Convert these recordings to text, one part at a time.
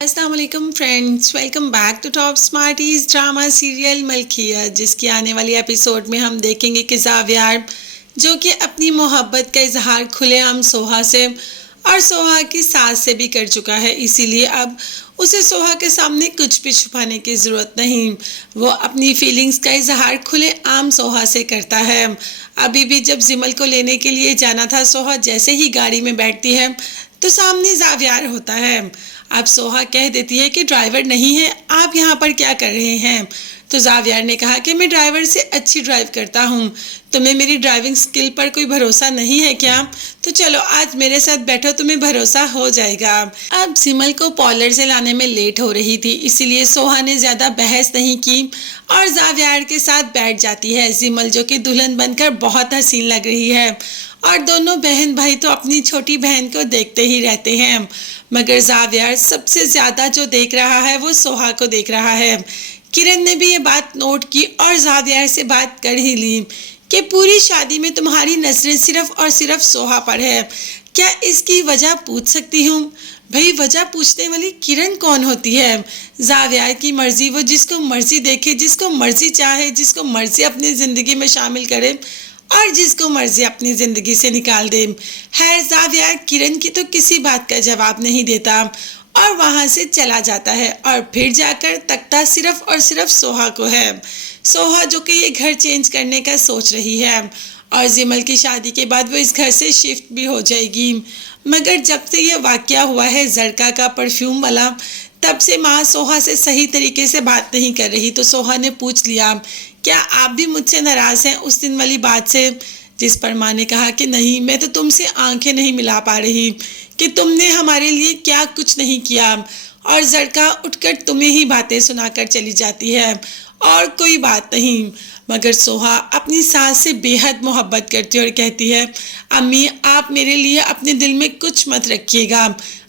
अस्सलाम वालेकुम friends, welcome back to top smarties drama serial Malkiya, जिसकी आने वाली एपिसोड में हम देखेंगे कि जावियार जो कि अपनी मोहब्बत का इजहार खुलेआम सोहा से और सोहा की सास से भी कर चुका है। इसीलिए अब उसे सोहा के सामने कुछ भी छुपाने की ज़रूरत नहीं। वो अपनी फीलिंग्स का इजहार खुलेआम सोहा से करता है। अभी भी जब जिमल को लेने के लिए जाना था, सोहा जैसे ही गाड़ी में बैठती है तो सामने जावियार होता है। अब सोहा कह देती है कि ड्राइवर नहीं है, आप यहाँ पर क्या कर रहे हैं। तो जावियार ने कहा कि मैं ड्राइवर से अच्छी ड्राइव करता हूँ, तुम्हें मेरी ड्राइविंग स्किल पर कोई भरोसा नहीं है क्या? तो चलो आज मेरे साथ बैठो, तुम्हें भरोसा हो जाएगा। अब सिमल को पार्लर से लाने में लेट हो रही थी, इसीलिए सोहा ने ज्यादा बहस नहीं की और जावियार के साथ बैठ जाती है। सिमल जो कि दुल्हन बनकर बहुत हसीन लग रही है और दोनों बहन भाई तो अपनी छोटी बहन को देखते ही रहते हैं, मगर जावियार सबसे ज्यादा जो देख रहा है वो सोहा को देख रहा है। किरण ने भी ये बात नोट की और जावियार से बात कर ही ली कि पूरी शादी में तुम्हारी नजरें सिर्फ और सिर्फ सोहा पर है, क्या इसकी वजह पूछ सकती हूँ? भाई वजह पूछने वाली किरण कौन होती है? जावियार की मर्जी, वो जिसको मर्जी देखे, जिसको मर्जी चाहे, जिसको मर्जी अपनी जिंदगी में शामिल करे और जिसको मर्जी अपनी जिंदगी से निकाल दे। है जावियार किरण की तो किसी बात का जवाब नहीं देता और वहां से चला जाता है और फिर जाकर तकता सिर्फ और सिर्फ सोहा को है। सोहा जो कि ये घर चेंज करने का सोच रही है और जिमल की शादी के बाद वो इस घर से शिफ्ट भी हो जाएगी, मगर जब से ये वाकया हुआ है जरका का परफ्यूम वाला, तब से माँ सोहा से सही तरीके से बात नहीं कर रही। तो सोहा ने पूछ लिया, क्या आप भी मुझसे नाराज हैं उस दिन वाली बात से? जिस पर माँ ने कहा कि नहीं, मैं तो तुमसे आंखें नहीं मिला पा रही कि तुमने हमारे लिए क्या कुछ नहीं किया, और जरका उठकर तुम्हें ही बातें सुनाकर चली जाती है और कोई बात नहीं। मगर सोहा अपनी सास से बेहद मोहब्बत करती है और कहती है, अम्मी आप मेरे लिए अपने दिल में कुछ मत रखिएगा,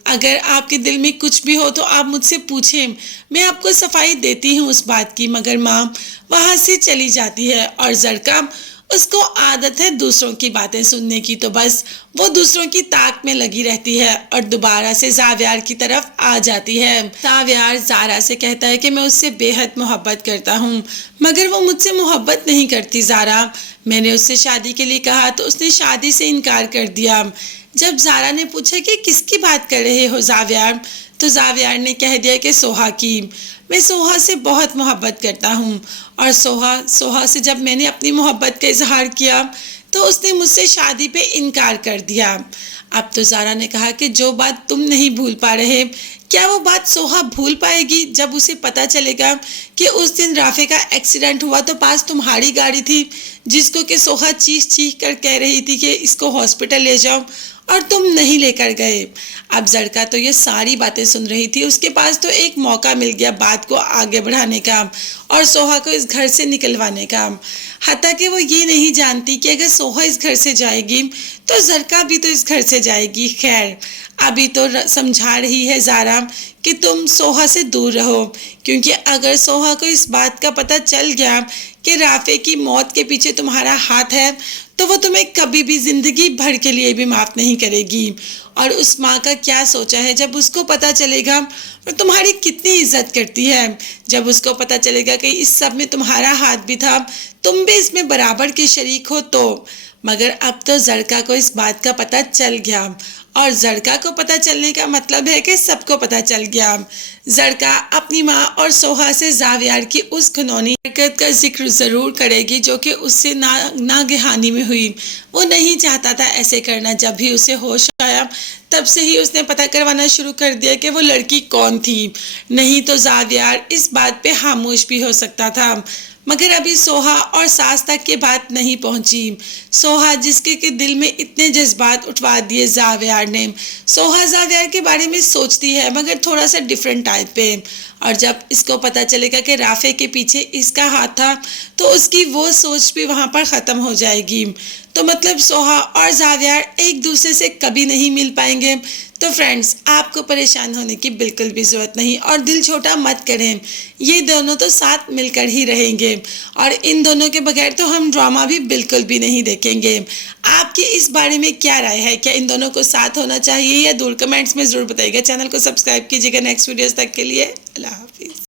अगर आपके दिल में कुछ भी हो तो आप मुझसे पूछें, मैं आपको सफाई देती हूँ उस बात की। मगर माँ वहाँ से चली जाती है और जरका, उसको आदत है दूसरों की बातें सुनने की, तो बस वो दूसरों की ताक में लगी रहती है और दोबारा से जावियार की तरफ आ जाती है। जावियार जारा से कहता है कि मैं उससे बेहद मोहब्बत करता हूँ, मगर वो मुझसे मोहब्बत नहीं करती जारा। मैंने उससे शादी के लिए कहा तो उसने शादी से इनकार कर दिया। जब जारा ने पूछा कि किसकी बात कर रहे हो जावियार, तो जावियार ने कह दिया कि सोहा की। मैं सोहा से बहुत मोहब्बत करता हूँ और सोहा से जब मैंने अपनी मोहब्बत का इजहार किया तो उसने मुझसे शादी पे इनकार कर दिया। अब तो जारा ने कहा कि जो बात तुम नहीं भूल पा रहे, क्या वो बात सोहा भूल पाएगी? जब उसे पता चलेगा कि उस दिन राफे का एक्सीडेंट हुआ तो पास तुम्हारी गाड़ी थी, जिसको कि सोहा चीख चीख कर कह रही थी कि इसको हॉस्पिटल ले जाओ और तुम नहीं लेकर गए। अब जड़का तो ये सारी बातें सुन रही थी, उसके पास तो एक मौका मिल गया बात को आगे बढ़ाने का और सोहा को इस घर से निकलवाने का। हत्ता कि वो ये नहीं जानती कि अगर सोहा इस घर से जाएगी तो जरका भी तो इस घर से जाएगी। खैर अभी तो समझा रही है जारा कि तुम सोहा से दूर रहो, क्योंकि अगर सोहा को इस बात का पता चल गया कि राफे की मौत के पीछे तुम्हारा हाथ है तो वो तुम्हें कभी भी जिंदगी भर के लिए भी माफ नहीं करेगी। और उस माँ का क्या सोचा है जब उसको पता चलेगा वो तुम्हारी कितनी इज्जत करती है, जब उसको पता चलेगा कि इस सब में तुम्हारा हाथ भी था, तुम भी इसमें बराबर के शरीक हो तो। मगर अब तो जरका को इस बात का पता चल गया और जरका को पता चलने का मतलब है कि सबको पता चल गया। जरका अपनी माँ और सोहा से जावियार की उस घिनौनी हरकत का जिक्र जरूर करेगी जो कि उससे नागहानी में हुई। वो नहीं चाहता था ऐसे करना। जब भी उसे होश आया तब से ही उसने पता करवाना शुरू कर दिया कि वो लड़की कौन थी, नहीं तो जावियार इस बात पे खामोश भी हो सकता था। मगर अभी सोहा और सास तक की बात नहीं पहुंची। सोहा जिसके के दिल में इतने जज्बात उठवा दिए जावियार ने। सोहा जावियार के बारे में सोचती है मगर थोड़ा सा डिफरेंट टाइप पे, और जब इसको पता चलेगा कि राफे के पीछे इसका हाथ था तो उसकी वो सोच भी वहां पर ख़त्म हो जाएगी। तो मतलब सोहा और जावियार एक दूसरे से कभी नहीं मिल पाएंगे। तो फ्रेंड्स आपको परेशान होने की बिल्कुल भी ज़रूरत नहीं और दिल छोटा मत करें, ये दोनों तो साथ मिलकर ही रहेंगे और इन दोनों के बगैर तो हम ड्रामा भी बिल्कुल भी नहीं देखें। देखेंगे। आपकी इस बारे में क्या राय है? क्या इन दोनों को साथ होना चाहिए या दूर? कमेंट्स में ज़रूर बताइएगा। चैनल को सब्सक्राइब कीजिएगा नेक्स्ट वीडियोस तक के लिए। अल्लाह हाफिज़।